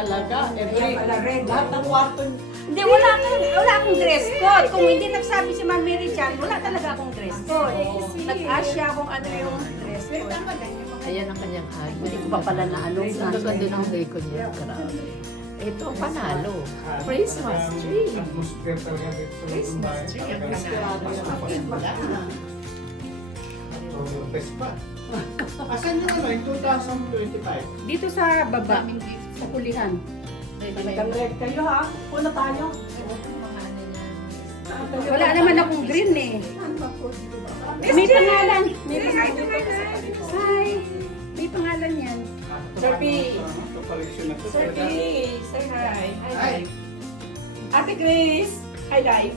talaga. Kaya pala red. Lahat ng kwarto. Hindi, wala akong dress code. Kung hindi nagsabi si Ma'am Mary Chan, wala talaga akong dress code. Nag-ask siya kung ano yung dress code. Ayan ang kanyang hag. Hindi ko pa pala na ano. Ang ganda ng ko niya. Grabe. Ito ang panalo. Christmas tree. Atmosphere talaga dito sa Christmas bahay. tree. Ang Talaga. Vespa. Asan yung ano, yung 2025? Dito sa baba, sa kulihan. Nag-red kayo ha. Una tayo. Wala naman akong green eh. May pangalan. May pangalan. Hi. May pangalan yan. Sir P. Kakoleksyon na to Sir P. talaga. Say hi. Hi. Ate Grace. Hi, live.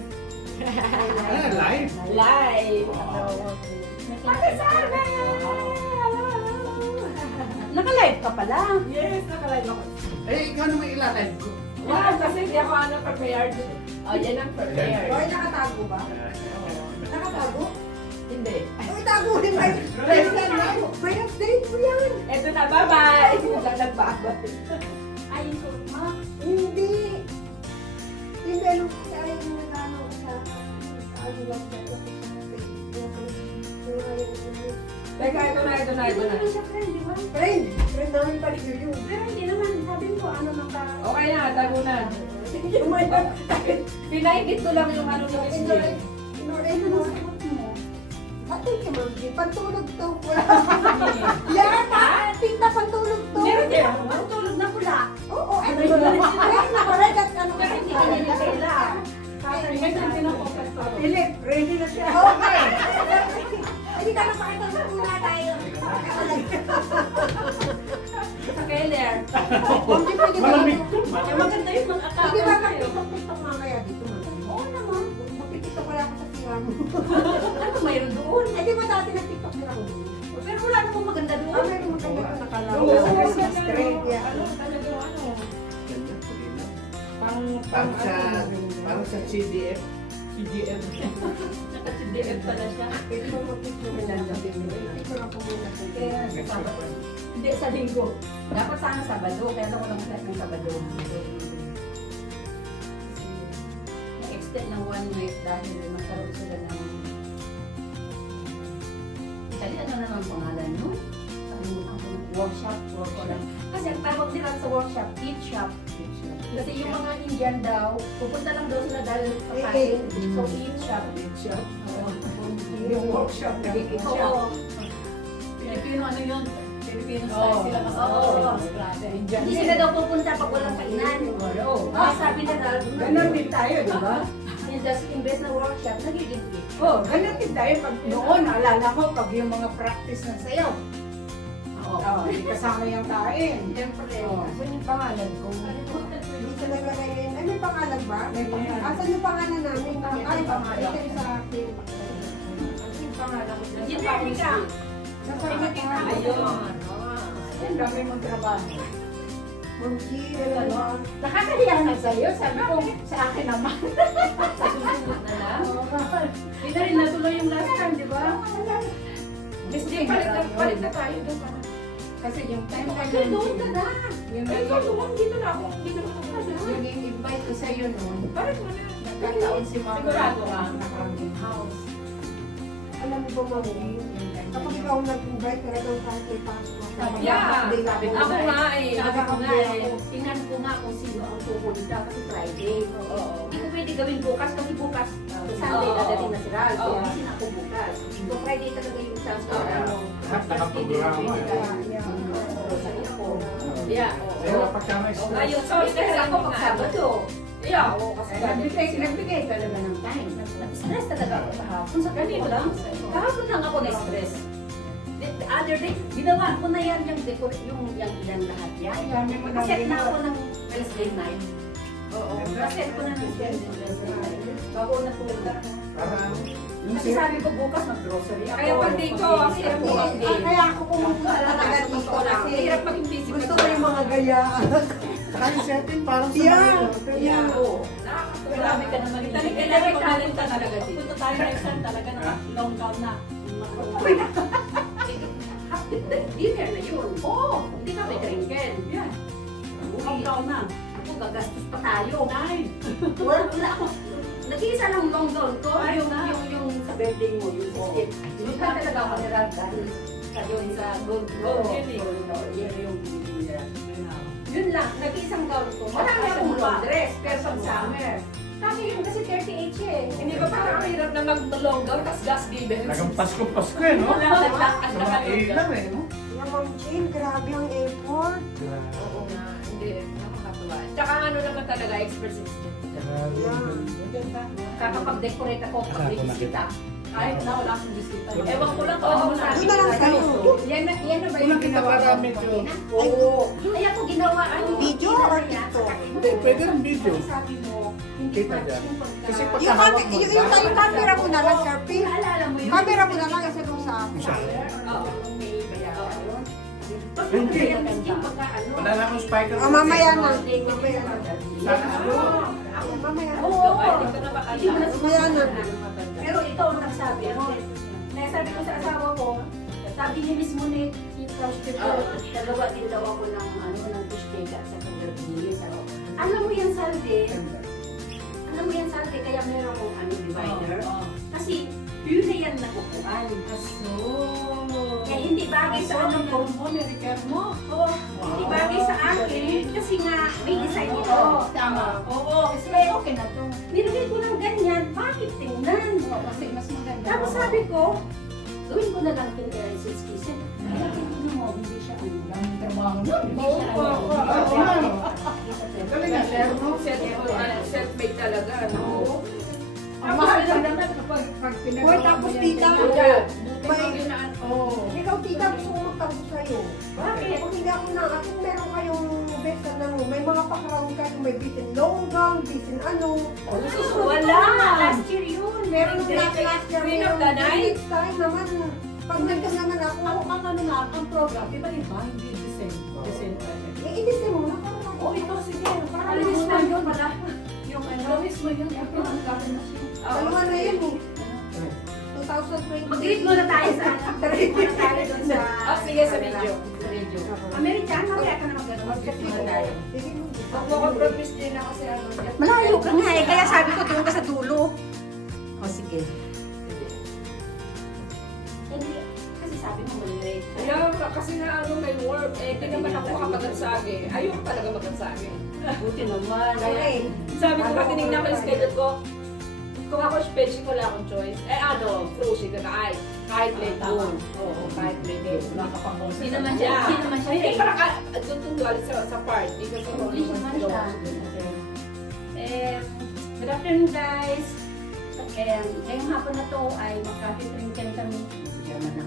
Ah, live? Live. Ate Sarah. Naka-live ka pala. Yes, nakalive ako. Eh, ikaw naman ilalive ko. Wow, kasi hindi ako prepared. Oh, yan ang prepared. Hoy, nakatago ba? Nakatago? Hindi. Uy, tago rin ba? May update mo yan. Eto na, bye-bye. Nagbabay. Ay, yung suot mo. Hindi. Hindi, ano ko sa ayaw na nagano sa ano lang sa Teka, ito na. Hindi naman siya friend, di ba? Friend namin pa rin yun. Pero hindi naman, sabi mo, ano naka... Okay na, tago na. Yung mga Pinaigit ko lang yung ano ng Inuray Ano mo. nasa suot mo? Batay ka ma'am, pantulog to. Yan ha! Tita, pantulog to. Meron din. Matulog na pula. Oo, ano yun? Kaya nakarag at ano. Pero hindi ka nila sila. Philip, ready na siya. Okay. Hindi ka na pakita sa una tayo. Sa Keller. Hindi pwede ba? Malamig to. Eh, maganda yung mga Pwede ba akala kayo. mag-tiktok mamaya dito? Oo naman. Mag-tiktok wala ako sa siyan. Ano mayroon doon? Eh di ba dati nag-tiktok din ako? Pero wala namang maganda doon. Ah, meron maganda ko nakalaw. Oo. Sa Christmas tree. Yeah. Ano talaga ano? Ganda po din, no? Pang Parang sa CDF. CDM. Naka-CDM pala siya. Pwede mo mag-tiktok mo lang sa video. Picture ako muna sa Kaya sa Sabado. Hindi, sa Linggo. Dapat sana Sabado. Kaya ako lang set ng Sabado. Na-extend ng 1 week dahil magkaroon sila ng... Kaya ano naman ang pangalan nun? Kalimutan ko ng workshop. Kasi ang tawag nila sa workshop, eat shop. Kasi yung mga Indian daw, pupunta lang daw sila dahil sa kain. So, eat shop. Yung workshop na. Oo. Filipino ano yun? Filipino Oo. style sila mas Oo. Indian. Hindi sila daw pupunta pag walang kainan. Sabi na daw, Ganon din tayo, di ba? yung just imbes na workshop, nagiging eat. Oh, ganon din tayo pag noon, alala mo, pag yung mga practice ng sayaw. Oo. Oh, hindi kasama yung kain. Siyempre, Oo. asan yung pangalan ko? Hindi sila naglagay rin. Ay, may pangalan ba? May pangalan. Asan yung pangalan namin? Ay, pangalan. Ito yung sa akin. Yung pangalan ko. Yung Generika. Sa pangalan. Ayun. Ang dami mong trabaho. Monkey, ano? Nakakahiya na sa'yo. Sabi ko, sa akin naman. Sa susunod na lang. Hindi na rin natuloy yung last time, di ba? Hindi, palit na tayo doon. Kasi yung time ka Kasi doon ka na. yung Ay, so, doon, dito na ako. Dito na ako. yung invite ko sa'yo noon, Palit mo na. nagkataon si Mama. Sigurado ka? Nakaraming house. Alam mo ba, Mami? Kapag ikaw nag-invite, talagang kahit may pasok. Yeah. Ako nga eh. Sabi ko nga eh. Tingnan ko nga kung sino ang pupunta kasi Friday. Oo. Hindi ko pwede gawin bukas kasi bukas Sunday Oo. dadating na sila. So, Oo. hindi na ako bukas. So, Friday talaga yung chance ko. Oo. Ano, Lahat nakaprograma. Sabi ako. Yeah. Pero Oo. pagka may Ngayon, so, Kasi ako pag Sabado. Yeah, oo. Kasi Nagbigay talaga ng time. Stress talaga ako kahapon. Sa kanino lang. Kahapon lang ako na-stress. The other day, ginawa ko na yan yung ilan lahat yan. Dami mo nang Kaset na ginawa. ako ng Wednesday night. Oo. Kaset ko na ng Wednesday night. Bago na pumunta. parang yung Kasi sabi ko bukas mag-grocery ako. Kaya pag dito, ang hirap mo ang Kaya ako pumunta talaga dito kasi Hirap maging busy. gusto ko yung mga gayaan. saka yung setting parang sa Yeah. mga Yeah. Oo. Grabe ka naman. Talaga talent ka talaga dito. Punta tayo next time talaga na long gown na. Dinner na yun. Oo. Hindi kami drinken. Yeah. Long gown na. Ako, gagastos pa tayo. Nine. Wala ako. Nag-iisa lang long gown ko. Ay, Yung, na. yung sa birthday mo, yung system. Lupa talaga ako ni Rab dahil sa doon sa gold Jelly. Yun yung binibili nila. Yun lang, nag-iisang gown ko. Marami akong long dress, pero pag summer. Sabi yun kasi 38 siya eh. Hindi ba parang ang hirap na mag-long gown, tapos gas given? Talagang Pasko eh, no? Ang Sa laki mga ilaw eh, no? Na Ma'am Jane, grabe ang effort. Oo nga, hindi. Nakakatuwa. Tsaka ano naman talaga, expert system. Yan. Kakapag-decorate ako, pag-bisita. Ay, wala akong bisita. Ewan ko lang kung ano na. Yun na lang sa'yo. Yan na ba Kulang kita para medyo... Oo. Kaya ko ginawa, ano, Video or TikTok? Hindi, pwede rin video. Sabi mo, hindi Kita pa dyan. yung pagka... Kasi pag- Yung camera mo na lang, Sir P. Naalala mo yun? Camera mo na lang, isa doon sa akin. Isa. Oo. May bayaran yun. Hindi. Wala na akong spiker. Oh, mamaya na. Sana ano? Mamaya na. Oo. Hindi ko na makala. Mamaya na. Pero ikaw ang nagsabi, ano? Nasabi ko sa asawa ko, sabi ni Miss Monique, si Klaus Pepper, dalawa din daw ako ng, ano, ng pushkega sa pagdating. Alam mo yan, Salde? Alam mo yan, Salde, kaya meron kong ano, divider. Kasi, yun na yan nakukuhan. Kaya hindi bagay sa ano ko. repair mo. Oo, hindi bagay sa akin. Kasi nga, may design ito. Tama. Oo, Kasi kasi okay na to. nilagay ko ng ganyan. Bakit tingnan? Kasi mas maganda. Tapos sabi ko, gawin ko na lang kin kisip. Kaya tingnan mo, hindi siya ano. Ang trabaho nun. Hindi Oo, siya oo, ano. oo. Talaga, sir, no? Self-made talaga, no? Ang mahal pa naman kapag pinagawa Hoy, tapos mo yan tita, sa iyo. may- Oo. Ikaw, tita, gusto ko magtanong sa'yo. Bakit? Kung hindi ako na, at kung meron kayong best na may mga background kayo, may bitin long gown, bitin ano. Wala, last year yun. Meron nung last year, Queen of meron the Night? next time naman. Pag nandun naman ako, Ang ano nga, ang program, iba-iba, hindi the same. The same project. iinisin mo na parang ako. Oh, ikaw sige. Alam mo na yun pala. Yung ano, gawis mo yun. Dalawa na yun eh. 2020. Mag-read muna tayo sa mag-read muna tayo doon sa... Ah, sige, sa video. Sa video. Amerikano, kaya ka na mag-ano. Mag-read muna tayo. Sige mo. Mag-compromise din ako kasi ano. Malayo ka nga eh, kaya sabi ko doon ka sa dulo. O sige. Hindi, kasi sabi mo mali. Kaya kasi nga ano may work, eh di naman ako makapagansage. Ayoko talaga magansage. Buti naman. Okay. Sabi ko pa tinignan ko yung schedule ko. Kung ako speech, wala akong choice. Eh ano, cruise ka kahit late doon. Oo, kahit late doon. Nakapag-boses. Hindi naman siya. Hindi naman siya. Hindi para ka doon tunggal sa party kasi Hindi naman siya. Good afternoon guys. Ngayong hapon na to ay mag-coffee drinken kami. German na.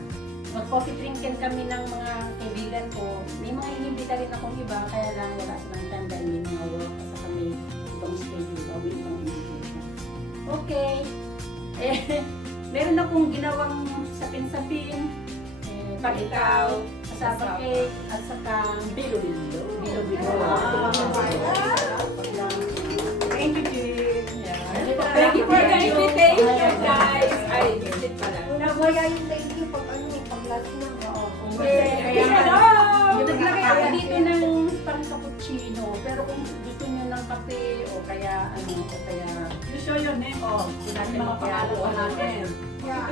Mag-coffee drinken kami ng mga kaibigan ko. May mga inimbita rin akong iba, kaya lang wala silang time dahil may mga work kasi kami itong schedule. Gawin itong invitation. Okay. Meron akong ginawang sapin-sapin, palitaw, kasama cake, at saka bilo-bilo. Bilo-bilo. Thank you, Jim. Thank you for the invitation, guys. Ay, visit pala. Namaya yung thank you pag ano, pag last na. Hello! Naglagay ako dito ng pang cappuccino, pero kung gusto niyo ng kape o kaya ano, o kaya You show your name. Oh, natin mga pangalan pa natin. Yeah.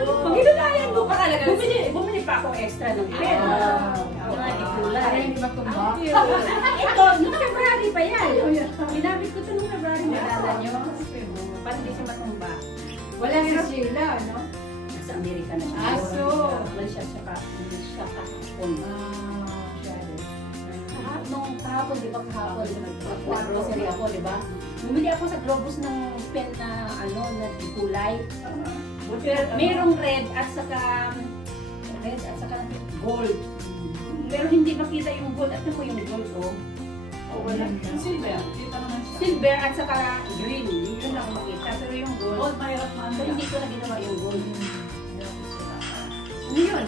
Pag-inulayan mo pa talaga. Bumili pa ako extra ng pen. Mga ikulay. Ay, hindi ba tumba? Ito, nung February pa yan. Ginamit ko ito nung February. Nalala nyo? Para hindi siya matumba. Wala si Sheila, no? Nasa Amerika na siya. Aso. Malaysia siya kahapon. Siya rin. Nung kahapon, di ba kahapon, nag-grocery ako, di ba? Bumili ako sa Globus ng pen na ano, na kulay. Pero merong red at saka gold. Pero hindi makita yung gold. At mo yung gold ko. Oh, wala. Silver. Dito naman siya. Silver at saka green. Yun lang makita. Pero yung gold, Gold, mahirap man. so hindi ko na ginawa yung gold. Ano yun?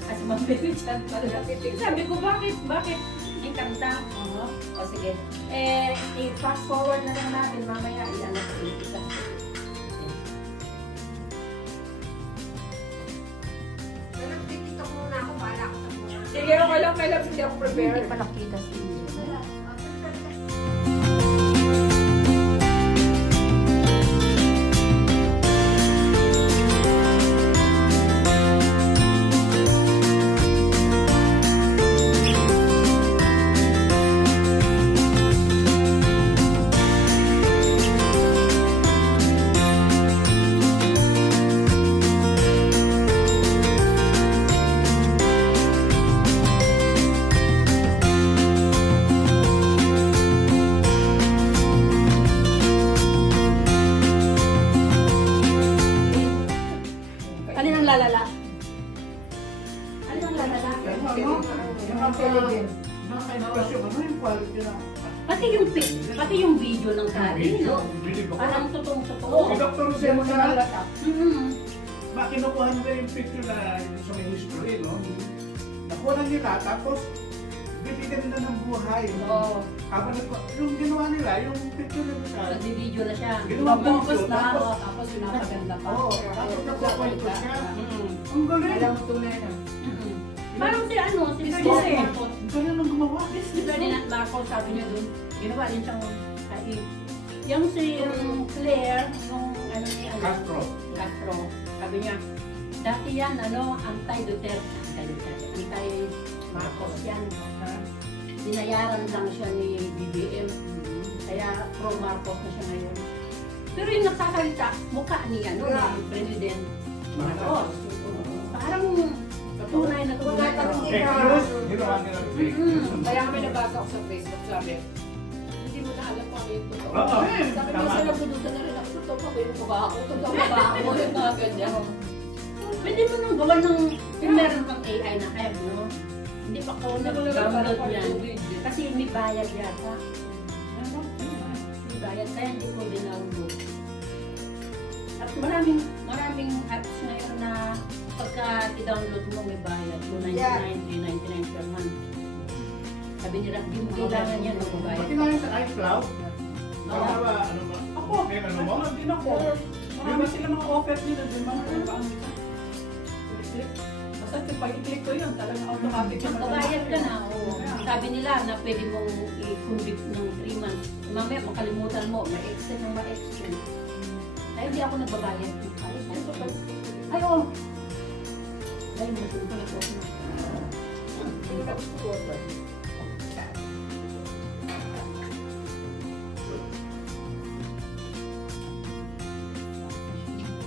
Kasi mabili dyan pala. Sabi ko, bakit? Yung kanta. O sige. I-fast forward na lang natin. Mamaya, i-ano ko kita. Nag-tiktok muna ako, bahala ako sa muna. Sige, okay lang. lang, may labs, hindi ako Hindi prepared. pa nakita si Angel. Alin ang lalala? Alin ang lalala? Yung intelligent. Nakaka-impression. Ano yung quality na? Pati yung video ng kari, no? Parang totoong-totoo. Si Dr. Rosel na Mm-hmm. makinukuha nila yung picture na sa may history, no? Nakuha nila, tapos bibigyan nila ng buhay. Oo. Habang yung ginawa nila, yung picture nila sa... Nag-video na siya. Ginawa Focus video, na, tapos... tapos pinapaganda pa. Oo, tapos nagpakwento siya. Mm-hmm. Ang galing! Alam mo tunay na. Mm-hmm. Parang si ano, si Mr. Ferdinand Jose. Marcos. Ang galing ng gumawa. Si Ferdinand Marcos, sabi niya dun, ginawa din siyang kain. Yung si Claire, yung ano niya, Castro. Castro, sabi niya, dati yan, anti-Duterte, anti-Marcos yan. Binayaran lang siya ni BBM, kaya pro-Marcos na siya ngayon. Pero yung nagsasalita, mukha ni ni President Marcos. Parang tunay na tunay. Fake news, ginawa nila fake news. Kaya kami nabasa ko sa Facebook, sabi, hindi mo na alam kung ano yung totoo. Oo. Sabi ko, sa nabudutan na rin ako, totoo pa ba yung mukha ako? Totoo pa ba ako? Yung mga ganyan. Pwede mo nang gawa ng, yung meron kang AI na app, no? Hindi pa ko nag-download yan. Kasi may bayad yata. May bayad, kaya hindi ko dinownload. At maraming apps ngayon na pagka i-download mo may bayad. 299, 399 per month. Sabi nila, di mo kailangan yan ng bayad. Pati na yun sa iCloud. Baka ba, ano ba? Ako, Okay, ano mo? din ako. Marami sila mga offer nila din mga paano ka. Basta pag-i-click ko yun, talagang automatic yung Magbabayad ka na, oo. Sabi nila na pwede mong i-convict ng 3 months. Mamaya makalimutan mo, ma-extend ng ma-extend. Ay, hindi ako nagbabayad. Ay, oo. Ay, masunod ko na po.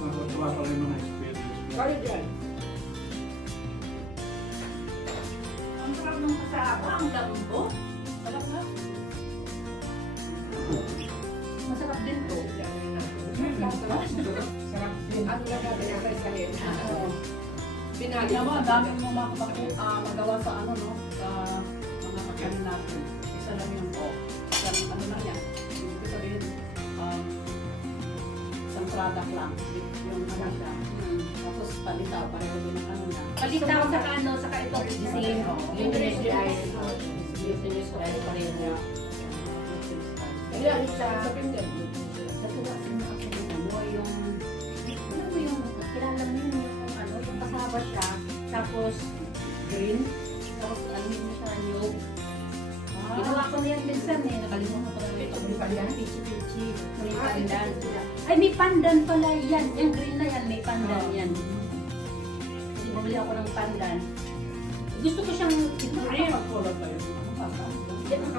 Nakakatuwa pala yung mga experience. Kaya dyan. Ang sarap ng kasama, ang lambo. Sarap na. Masarap din to. Sarap din. Ano lang natin yung kaysahin? Pinali Alam mo, ang dami mo magawa sa ano, no? Sa mga kakanin natin. Isa lang yung isang ano lang yan. Ibig sabihin, isang product lang. Yung ano siya. Tapos palitaw, pareho din ang ano na. Palitaw sa ano, saka ito, same. Glutinous rice. Glutinous rice pareho. Kaya, sa pindyan. Natuwa sa mga ako ng ano, yung, alam mo yung, kilala mo yun, yung ano, yung kasama siya, tapos green, tapos ano yun siya, nyog. Ginawa ko na yan minsan eh, nakalimutan ko na ito. May pandan, pichi-pichi, may pandan. Ay, may pandan pala yan, yung green na yan, may pandan yan. Kasi bumili ako ng pandan. Gusto ko siyang i-green. Nakakapag-color tayo. Ano pa ba?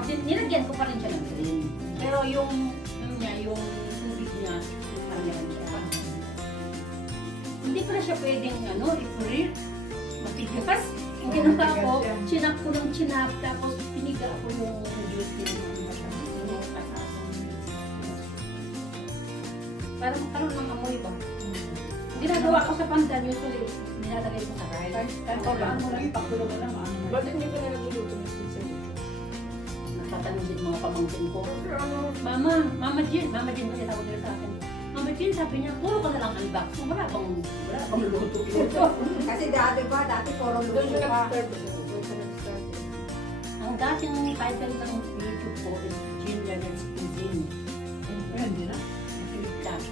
Nilagyan ko pa rin siya ng green. Pero yung tubig niya, yung pandan siya. Hindi pala siya pwedeng i-freeze. Matigas. Ang ginawa ko, chinap ko ng chinap, tapos piniga ako yung juice niya. Para magkaroon ng amoy ba? Ginagawa ko sa pandan, usually nilalagay ko sa rice. Kahit paano mo lang, ipakulo mo lang. Ba't hindi ko na nagluluto ng pizza? Natatanong din mga pamangkin ko. Mama Jean kasi tawag nila sa akin. Mama Jean, sabi niya, puro ka na lang unbox. Wala bang luto. Kasi dati puro Doon siya luto pa. nag-start. Doon siya nag-start. Ang dating title ng YouTube ko is Jean Leonard's Cuisine. Pwede na. Nakilig lang.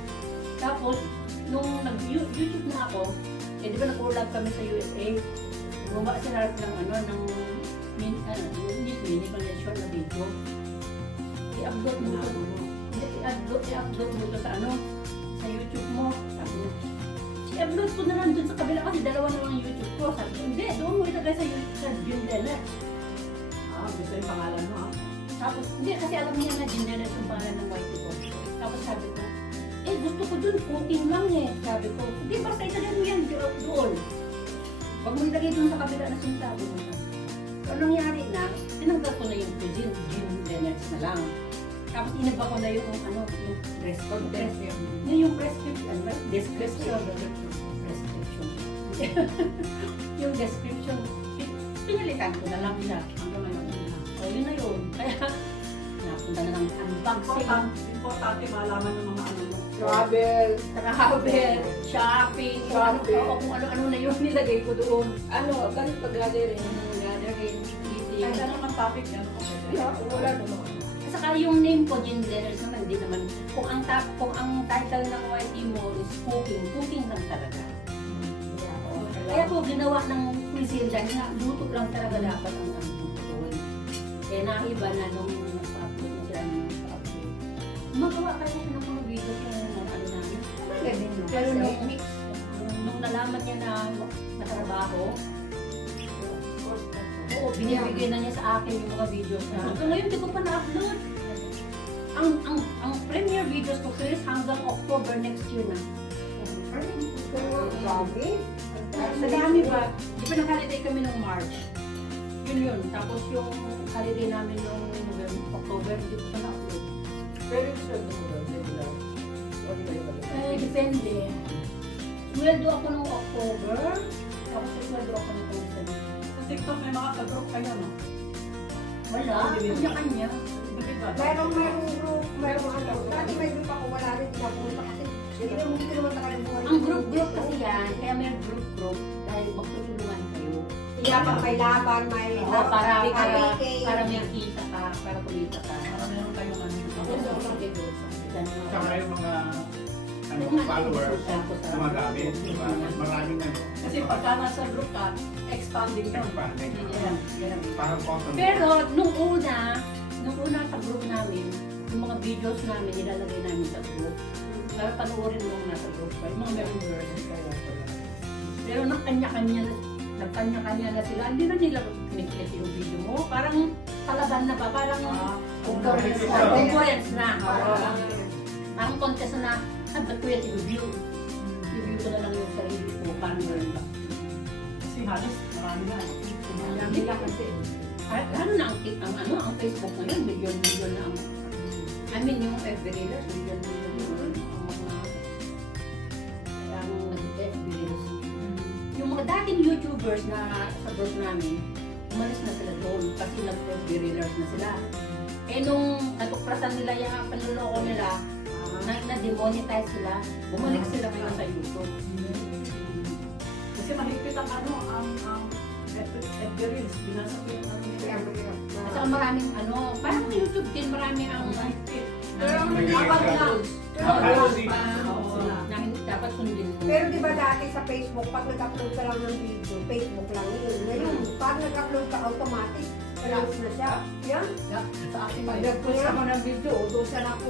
Tapos, nung nag-YouTube na ako, di ba nag-urlab kami sa USA, gumawa si Ralph ng hindi manipulation na video. I-upload mo to. I-upload mo to sa ano, sa YouTube mo. Sabi niya, i-upload ko na lang dun sa kabila kasi dalawa na lang yung YouTube ko. Sabi ko, hindi, doon mo ilagay sa YouTube sa June Denner. Gusto yung pangalan mo, ha? Tapos, hindi, kasi alam niya na June Denner yung pangalan ng white ko. Tapos sabi ko, gusto ko dun, cooking lang eh. Sabi ko, hindi, basta italagay mo yan doon. Huwag mo ilagay dun sa kabila na sinasabi mo. So, nangyari na, tinanggal ko na yung cuisine, June Denner na lang. Tapos inaba ko na yung ano, yung prescription. Yung prescription, description. Yung description. Pinalitan ko na lang siya. Hanggang ngayon. So, yun na yun. Kaya, napunta na ng unboxing. Importante malaman ng mga ano mo. Travel. Travel, shopping, kung ano-ano na yung nilagay ko doon. Ano, ganit pag-gathering. Gathering, eating. Kahit anong ang topic yan. Wala naman. Saka yung name ko, Jane Denners naman, hindi naman. Kung ang title ng YT mo is cooking lang talaga. Kaya po ginawa ng cuisine dahil nga luto lang talaga dapat ang doon. Kaya naiba na nung nag-upload na sila ng nag-upload. Magawa kaya siya ng mga videos yung ano namin. Pero nung nalaman niya na matrabaho, oo, binibigay na niya sa akin yung mga videos na. So ngayon, hindi ko pa na-upload. Ang premiere videos ko, Chris, hanggang October next year na. Sa dami ba? Di ba nag-holiday kami nung March? Yun. Tapos yung holiday namin nung October, hindi ko pa na-upload. Pero yung sweldo mo daw, regular. Depende. Sweldo ako nung October, tapos sweldo ako nung December. Sa TikTok may mga ka-group kayo, no? Wala, kanya-kanya. Merong group, merong ano. Dati may group ako, wala rin pinapunta kasi hindi naman nakalimutan. Ang group kasi yan, kaya may group dahil magtutulungan kayo. Iyapan, may laban, may Para may kita ka, para kumita ka. Para meron kayong ano. Saka yung mga followers, gumagamit. Diba? Maraming ano. Kasi pagka nasa group ka, expanding yun. Expanding. Yeah. Parang content. Pero nung una sa group namin, yung mga videos namin, nilalagay namin sa group. Para panoorin mo nasa group pa, yung mga members. Pero nagkanya-kanya na sila, hindi na nila kiniklik yung video mo. Parang talaban na ba? Parang concurrence na. Parang contest na, ba't ko yan i-review? I-review ko na lang yung sarili ko, paano yun ba? Kasi halos marami na. Hindi lang kasi. Ano na ang Facebook ngayon, million na ang, I mean yung FB Readers, million ang mga FB Readers. Yung mga dating YouTubers na sa group namin, umalis na sila doon kasi nag-FB Readers na sila. Eh nung natuklasan nila yung panloloko nila, na-demonetize sila, bumalik sila ngayon sa YouTube. Kasi mahigpit ang ano, ang FB Reels, binasa ko yung ano nila. Kasi ang maraming parang YouTube din marami ang Mahigpit. Pero Dapat lang. na dapat sundin. Pero di ba dati sa Facebook, pag nag-upload ka lang ng video, Facebook lang yun. Ngayon, pag nag-upload ka, automatic, reels na siya. Yan. Sa akin, Pag nag-post ako ng video, utusan ako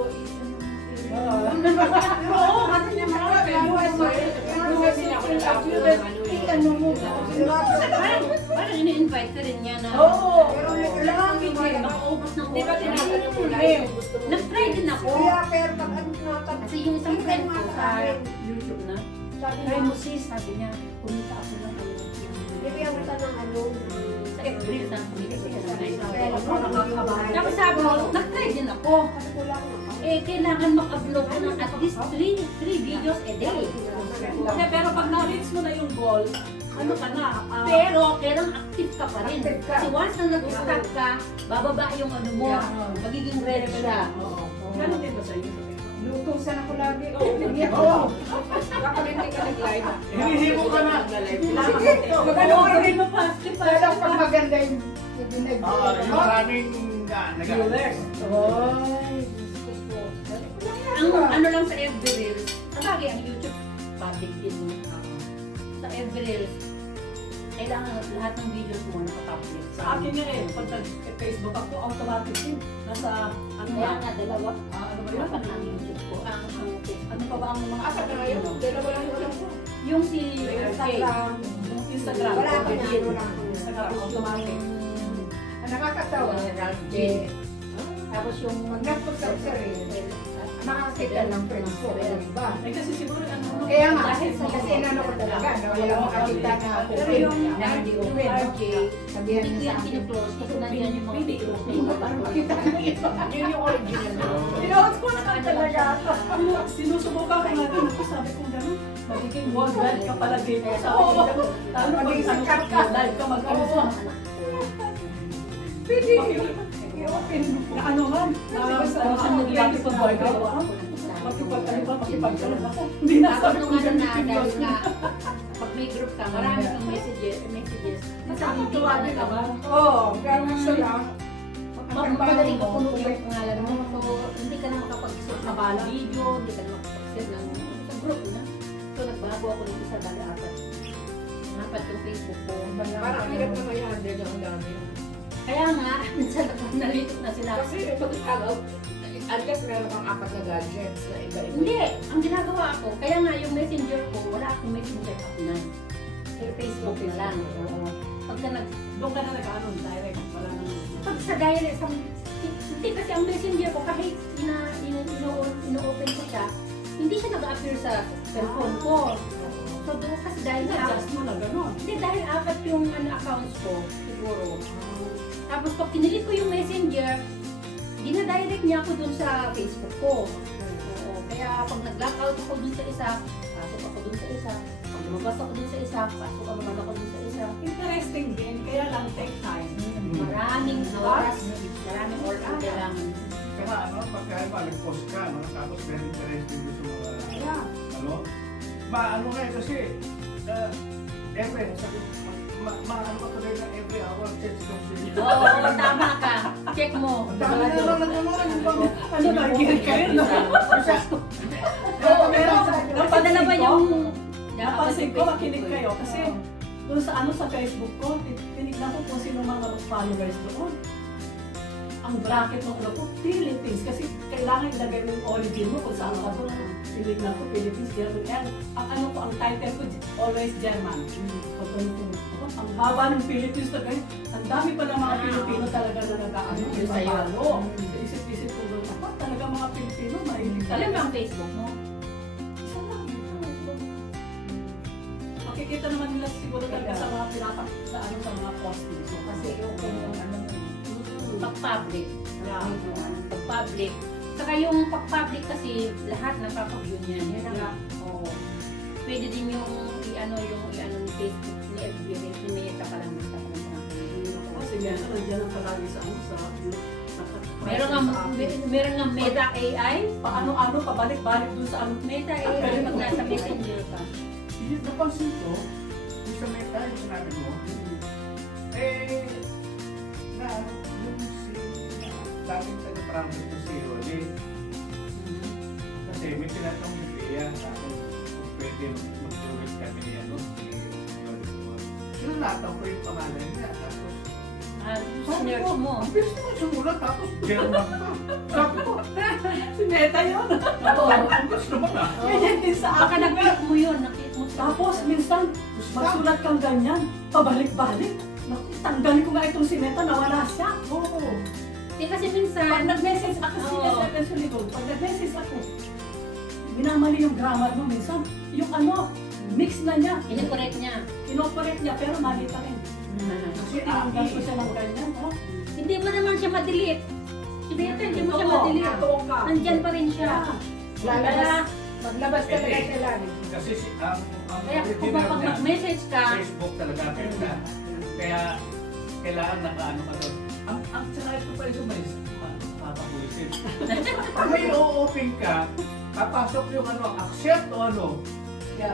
Oo, kasi niya Parang ini-invite ka rin niya na Pero kailangan makaubos ng di ba oras. tinatanong mo lang yung gusto mo? Nag-try din ako. Kaya, pero pag ano tinatanong, Kasi yung isang friend ko sa YouTube na, sabi try niya, mo sis, sabi niya, kumita ako ng bibigyan kita ng ano, sa April na kumita siya ng pero ako nakakabahan. Tapos sabi ko, nag-try din ako. Kasi kulang na. Kailangan mag-upload ka ng at least 3 videos a day. Hindi, pero pag na-reach mo na yung goal, ano ka na? Pero kailangan active ka pa rin. Active ka. Kasi once na nag-stop ka, bababa yung ano mo, magiging red siya. Ganun din ba sa iyo? Lutusan ako lagi. Oo. Kapag hindi ka nag-live, Hinihimo ka na. Sige, magano ka rin. Pero pag maganda yung binag. Oo, yung maraming viewers. Ang ano lang sa FB Reels, sabagay ang YouTube public din mo. Sa FB Reels, kailangan lahat ng videos mo nakapublic. Sa akin nga pag nag-Facebook ako, automatic yun. Nasa, ano Kaya ba? nga, dalawa. Ano ba yun? Dapat ang YouTube ko. Ang Facebook. Ano pa ba ang mga Asa na ngayon? Dalawa lang yung alam ko. Yung si Instagram. Yung Instagram. Wala ka na, ano lang. Instagram, automatic. Ang nakakatawa. J. Tapos yung Pag nag-post ka sa rin, makakita ng friends ko. Diba? Eh kasi siguro, ano, Kaya nga, kasi inano ko talaga, na wala makakita na Pero open. yung Na hindi open. RJ, Sabihan hindi ko niya sa yung akin. kinu-close kasi nandiyan yung mga Hindi. videos. Parang makita na ito. Yun yung original na. Pinuot ko na talaga. Ano, sinusubukan ko nga din. Sabi ko gano'n, magiging worldwide ka pala dito. Sabi ko gano'n, lalo pag Magiging ano sikat ka, ka. live ka mag-ano. Pwede. I-open. Na ano man. Na mag-buy ka. Makipag-ano ako. Hindi na Tapos sabi nung ko ano na, gano'n. dahil nga, pag may group ka, marami kang messages. Nakakatuwa din naman. Oo, kaya gusto lang. Madaling kapuno yung pangalan mo. So, hindi ka na makapag-set ng video, hindi ka na makapag-set ng sa group na. So, nagbago ako dito sa dali apat. Apat yung Facebook ko. Parang hirap na may handle yung ang dami. Kaya nga, minsan nalito na sila. Kasi pag-agaw, unless meron kang apat na gadgets na iba-iba. Hindi, ang ginagawa ko, kaya nga yung messenger ko, wala akong messenger app na. Sa Facebook na lang. Oo. Pagka nag Doon ka na nag-ano, direct. Wala nang... pag sa direct, hindi kasi ang messenger ko, kahit ino-open ko siya, hindi siya nag-appear sa cellphone ko. So doon kasi dahil Adjust mo na gano'n. hindi dahil apat yung accounts ko, siguro. Tapos pag pinilit ko yung messenger, dinadirect niya ako dun sa Facebook ko. Oo. Kaya pag nag-lockout ako dun sa isa, pasok ako dun sa isa. Pag lumabas ako dun sa isa, pasok ako naman ako dun sa isa. Interesting din, kaya lang take time. Maraming oras, maraming oras ang kailangan. Kaya ano, pagka mag-post ka, no? Tapos very interesting doon sa mga, Yeah. ano, maano nga kasi, every, sabi, maano ka tuloy na every hour, check kung sino. Oo, tama ka. Check mo. Ang dami na lang nagmamahal, yung bang, Ano ba, gear ka rin, no? Oo, pero napadala ba yung... Napansin ko, makinig kayo kasi doon sa ano sa Facebook ko, tinignan ko kung sino mga followers doon. Ang bracket ng ano ko, Philippines. Kasi kailangan ilagay mo yung origin mo kung saan ka doon. Tinignan ko, Philippines, German. And ang ano ko, ang title ko, always German. Ang haba ng Philippines na kayo. Ang dami pa ng mga Pilipino talaga na nag-ano. Yung sa'yo. Isip-isip ko doon. Ako talaga mga Pilipino, mahilig Alam mo talaga. ang Facebook mo? Isa lang. Makikita naman nila siguro talaga sa mga pinapak sa ano sa mga postings. So, Kasi yung ano, pag-public. Yeah. Pag-public. Saka yung pag-public kasi lahat nakaka-view niyan. Yan ang, oo. Pwede din yung i-ano ni Facebook ni FB, ni Meta pa lang. Kasi meron nandiyan ang palagi sa ano sa Meron nga Meta AI. paano-ano pabalik-balik dun sa ano. Meta AI pag nasa messenger ka. Yung napansin ko, yung sa meta, yung sinabi mo, na yung si, dating taga-travel ko si Rolly, kasi may tinatong si Bea, kung pwede mag-tuwid kami ni ano, ni Rolly. Kinalataw ko yung pangalan niya, tapos, Search mo. ang bilis naman sumulat, tapos German pa. Sabi ko, Si Meta yun. Oo. ang bilis naman ah. Ganyan din sa Baka akin. nakit mo yun. Nakit mo sa Tapos minsan, magsulat kang ganyan, pabalik-balik. Naku, tanggalin ko nga itong si Meta, nawala siya. Oo. Eh, kasi minsan, Pag nag-message ako, pag nag-message ako, minamali yung grammar mo minsan. Yung ano, mix na niya. kinikorek niya. Kinokorek niya, pero mali pa rin. Kasi Tinanggal ko siya ng ganyan, oh. Hindi mo naman siya ma-delete. Si Beta, hindi mo siya Oo, ma-delete. totoo ka. Nandyan pa rin siya. Lalabas. Maglabas ka talaga siya lang. Kasi ang Kaya kung original pag niya, mag-message ka, Facebook talaga benta. Kaya kailangan nakaano ka doon. Ang tsaka ito pa rin may papapulisin. Pag may o-open ka, papasok yung ano, accept o ano. Kaya,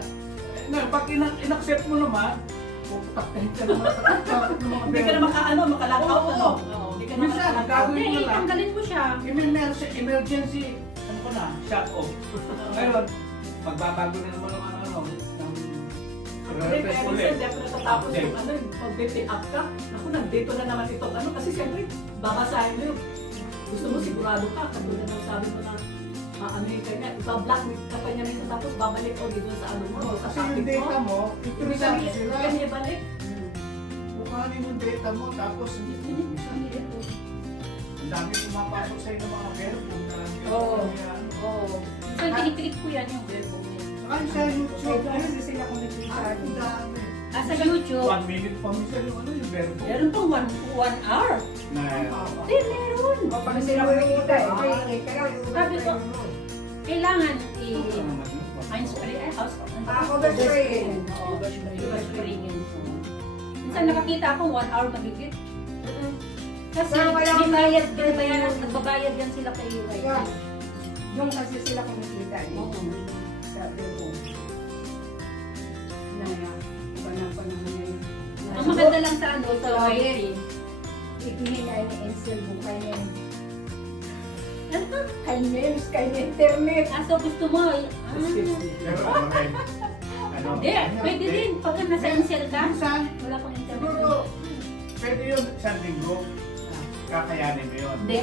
pag in-accept mo naman, puputaktahin ka naman sa traffic ng mga Hindi ka na makalakaw, Oo. ano? Oo, hindi ka na Minsan, makalakaw. gagawin hindi, mo lang. tanggalin mo siya. Emergency, ano ko na, shut off. Ngayon, magbabago na naman ang ano, ng Actually, kaya minsan hindi ako natatapos yung ano, yung pag-dating up ka. Naku, nandito na naman ito. Ano, kasi siyempre, babasahin mo yung gusto mo sigurado ka. Katulad ng sabi mo na ano yung kanya, iba-blackmail ka pa niya minsan tapos babalik ulit doon sa ano mo, sa Kasi yung topic data mo. mo, interesante sila. Kanya balik. Bukanin yung data mo, tapos ang dami pumapasok sa'yo ng mga verbo na Oo. ano. Oo. Minsan tiniklik ko yan yung verbo mo. Saka sa YouTube, Kasi sila kung nagkita. ang dami. Ah, sa YouTube, 1 minute pa minsan yung ano yung verbo. meron pang 1 hour. Na, Hindi, meron. O pag sila kung nagkita, Sabi ko, kailangan ano naman yun? i-inspire house. overspraying. Overspraying yun. Minsan nakakita ako 1 hour mahigit. Kasi Pero wala akong binabayaran, nagbabayad yan sila kay Ray. Yeah. Yung kasi sila kung nagkita. Oo. Sabi ko, Naya, iba na pa naman yun. Ang maganda lang sa ano, sa Lagi. YT. Ikinigay ni Ansel mo kanya. Kanya internet. Ah, so gusto mo, Pero ano rin? Ano? Hindi, pwede din. Pag nasa incel ka, Minsan, wala pang internet. siguro, pwede yun isang linggo. Kakayanin mo yun. Hindi.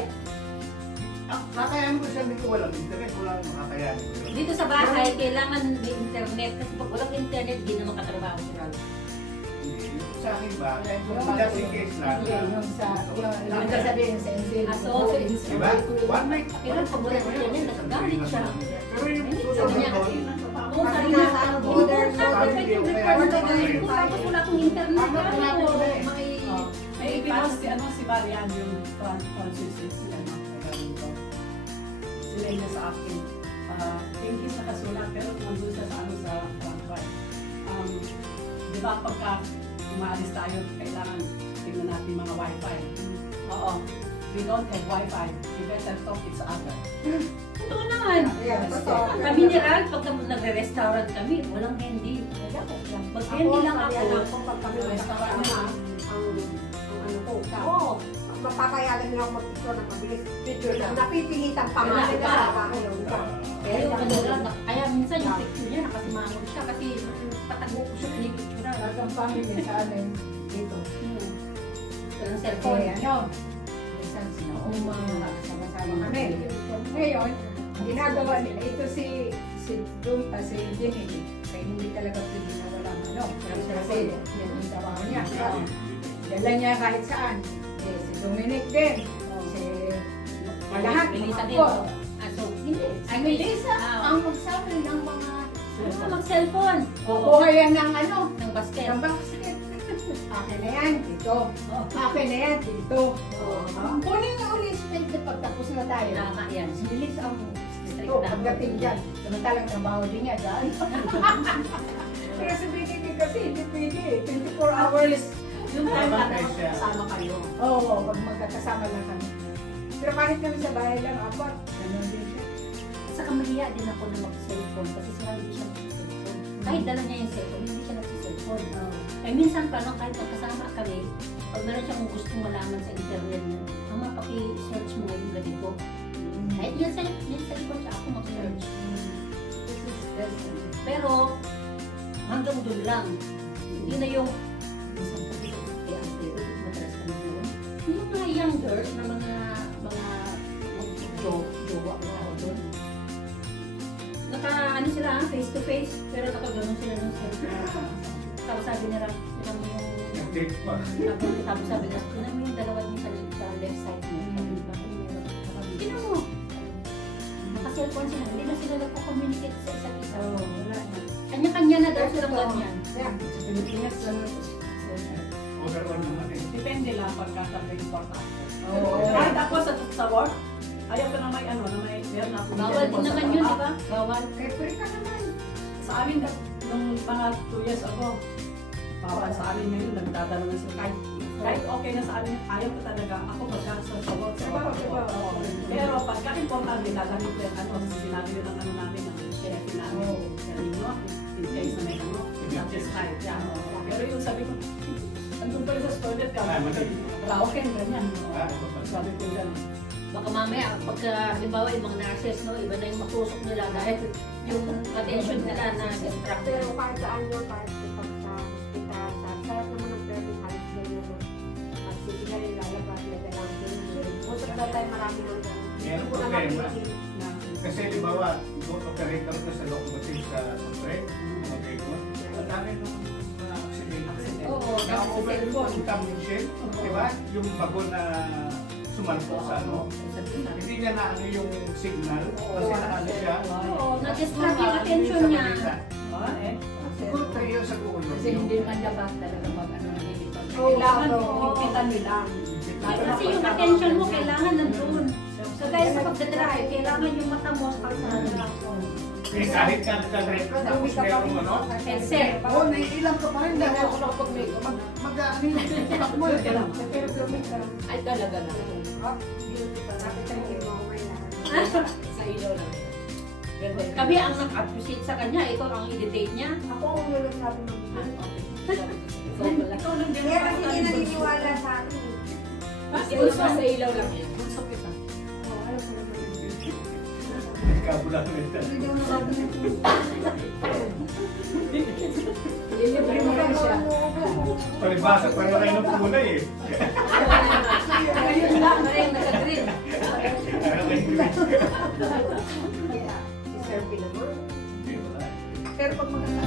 Kakayanin mo isang linggo, walang internet, walang makakayanin mo yun. Dito sa bahay, kailangan may internet. Kasi pag walang internet, di na makatrabaho si Ralph. Hindi. Sa akin ba? Just in case lang. Yung sa, yung sasabihin sa Ansel. Ah, so, Diba? One night. Kailan pag walang internet, nagagalit siya. Pero yung Sabi susunod niya, doon, Oo, sabi niya, importante yung record na ganito. Tapos wala akong internet. Ano, May ipinang si ano si Marian yung Francis sila no. Sila yung sa akin. English nakasulat pero nandun sa ano sa front. Di ba pagka umaalis tayo, kailangan tingnan natin mga wifi. Oo. We don't have wifi. We better talk each other. Totoo naman. Yeah, totoo. Kami ni Ralph, pag nagre-restaurant kami, walang handy. Pag handy lang ako, pag kami restaurant na, ang ano ko, oo. mapapayagan nila ako mag-picture ng mabilis. Picture lang. Napipilitan pa nga Wala nila ka. sa bahay. Pero ano lang, kaya minsan yung picture niya, nakasimangon siya kasi patago ko siya pinipicture na. Ang family sa amin dito. Walang cellphone. Ano? Minsan sinauma, sama-sama kami. Ngayon, ginagawa nila, ito si Jenny, kaya hindi talaga pwede na walang ano. Kasi yan yung trabaho niya. Dala niya kahit saan. Si Dominic din. Si lahat. Melissa din. Ako. Ah, so, hindi. Ay, Melissa, Ah, ang magsabi ng mga mag-cellphone. kukuha yan ng ano, Ng basket. ng basket. Akin na yan, dito. Akin na yan, dito. Kunin na ulit yung pagtapos na tayo. Tama yan. Bilis ang Strict ito, na. pagdating dyan. Samantalang trabaho din niya dyan. Pero sa BTV kasi, hindi pwede eh. 24 hours. Yung time na kasama kayo. Oo, pag magkakasama lang kami. Pero kahit kami sa bahay lang, apat. Ganun din siya. Sa kamahiya din ako na mag-cellphone kasi sila hindi siya mag-cellphone. Kahit dala niya yung cellphone, hindi siya nag-cellphone. Eh minsan pa lang kahit magkasama kami, pag meron siyang gustong malaman sa internet na, Mama, paki-search mo yung ganito. Kahit yan sa likod siya ako mag-search. Pero hanggang doon lang. Hindi na yung minsan kasi madalas kami doon. Yung mga young girls na mga jowa na ako doon. Naka ano sila face to face pero nakaganon sila ng cellphone. Tapos sabi nila, ilang mo yung Nag-date pa. tapos sabi nila, ilang mo yung dalawa mo sa left side mo. Tingnan mo. Naka-cellphone sila, hindi na sila nagko-communicate sa isa't isa. Wala na. Kanya-kanya na daw silang ganyan. Yeah, sa Pilipinas lang. Overall naman eh. Depende lang pagkakataon importante. Oo. Kahit ako sa work, ayaw ko na may ano, na may meron ako. Bawal din naman yun, di ba? Bawal. Kaya pwede ka naman. Sa amin, nung mga 2 years ago, bawal sa amin ngayon, nagdadala na sila. Kahit okay na sa amin, ayaw ko talaga. Ako pagkakasal sa work. Trabaho. Pero pagka-importante, lalagay ko yung ano, sinabi yun ng ano namin, ng chef namin. Sabi nyo, in case na may ano, not just right. Yeah. Pero yung sabi ko, andun pa rin sa toilet ka, karaoke, ganyan. Sabi ko gano'n. Baka mamaya, pagka, halimbawa yung mga nurses, no, iba na yung matusok nila dahil yung attention nila na distract. Pero kahit saan yun, kahit that time marami doon. Meron problema. Kasi halimbawa, boat operator ko sa locomotive sa train, mga vehicle, ang dami ng mga accident. Oo, kasi sa Na-over cellphone. yung windshield, di ba? Yung bago na sumalpo sa ano. Hindi niya na ano yung signal, kasi naano siya. Oo, na-distract yung attention niya. Siguro tayo sa ulo. Kasi hindi man dapat talaga mag-ano hindi pag Kailangan higpitan nila. Kasi yung attention mo kailangan nandun. So guys, sa pagdadrive, kailangan yung mata mo sa kalsada. Eh, kahit ka nag-drive ka, tapos meron ano, Headset. oo, naiilang ka pa rin dahil ako nakapag-make. Mag-ano yung takbo eh. Pero gamit ka. ay talaga na. Dapat tayo i-mower na. Sa ilaw lang. Ganda yun. Kami ang nag-appreciate sa kanya, ikaw ang i-dictate niya. Ako ang nagsabi ng Ikaw lang din. Kaya kasi hindi naniniwala sa akin. Ikaw sa ilaw lang yan. Bunso kita. Oo, alam ko naman. Kabulang nito. Hindi daw nakabi ng Lilibre mo lang siya. Palibasa pa na kayo ng kulay eh. Ayun lang, maring nag-agree. Ano kayo gawin? Yeah, si Sir Pilamor. Hindi, wala. Pero pag maganda.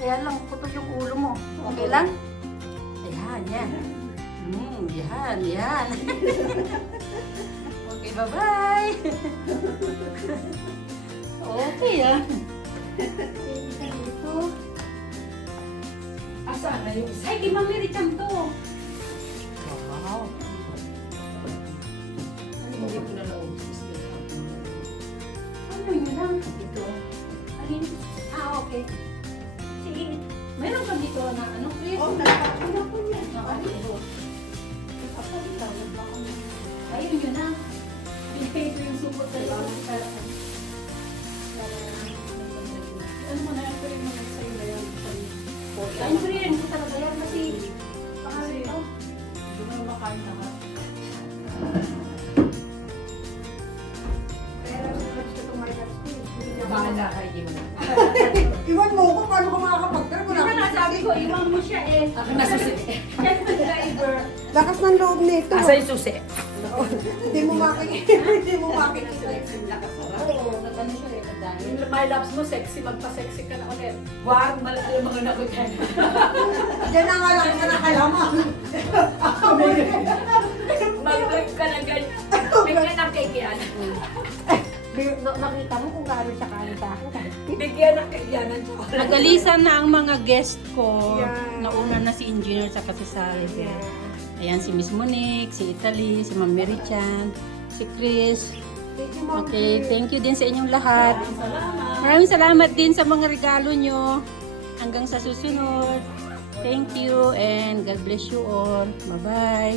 Kaya lang, putol yung ulo mo. Okay lang? Ayan, yan. Yan, yan. Okay, bye-bye. Okay, ah. Ito. Asaan na yung isa? Ay, kay Ma'am Mary Chan to. Wow. Hindi ko na naubos. Ano yun lang? Ito. Alin? Okay. Sige. Meron ka dito na ano, Chris? Oo, nagpapagod ko niya. Ayun yun na. Ito yung support na yun. Ano mo na yan, pwede mo sa'yo na yan. Kain ko rin. Ito talaga yan kasi pangalan ito. Hindi mo na makain lahat. Pero gusto ko may gusto. Hindi na ako. Bahala ka, hindi mo na. Iwan mo ko, paano ka makakapag-drive? Di ba nga sabi ko, iwan mo siya eh. Ako nasusi. Siya yung driver. Lakas ng loob nito. Asa yung susi? Hindi mo makikita. Hindi mo makikita. Oo, nag-ano siya eh, nag-dahil. Yung my loves mo, sexy, magpa-sexy ka na ulit. Wag, alam mga nakutyan. Diyan na nga lang ka nakalamang. Mag-live ka na ganyan. Bigyan ng kaikiyan. Nakita mo kung gaano siya kaano sa akin. Bigyan ng kaikiyan ng chocolate. Nag-alisa na ang mga guest ko. Yeah. Nauna na si Engineer sa si Salve. Ayan, si Miss Monique, si Italy, si Ma'am Mary Chan, si Chris. Thank you, Ma'am. Okay, thank you din sa inyong lahat. Salamat! Maraming salamat din sa mga regalo nyo. Hanggang sa susunod. Thank you and God bless you all. Bye-bye.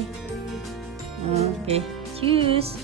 Okay. Cheers!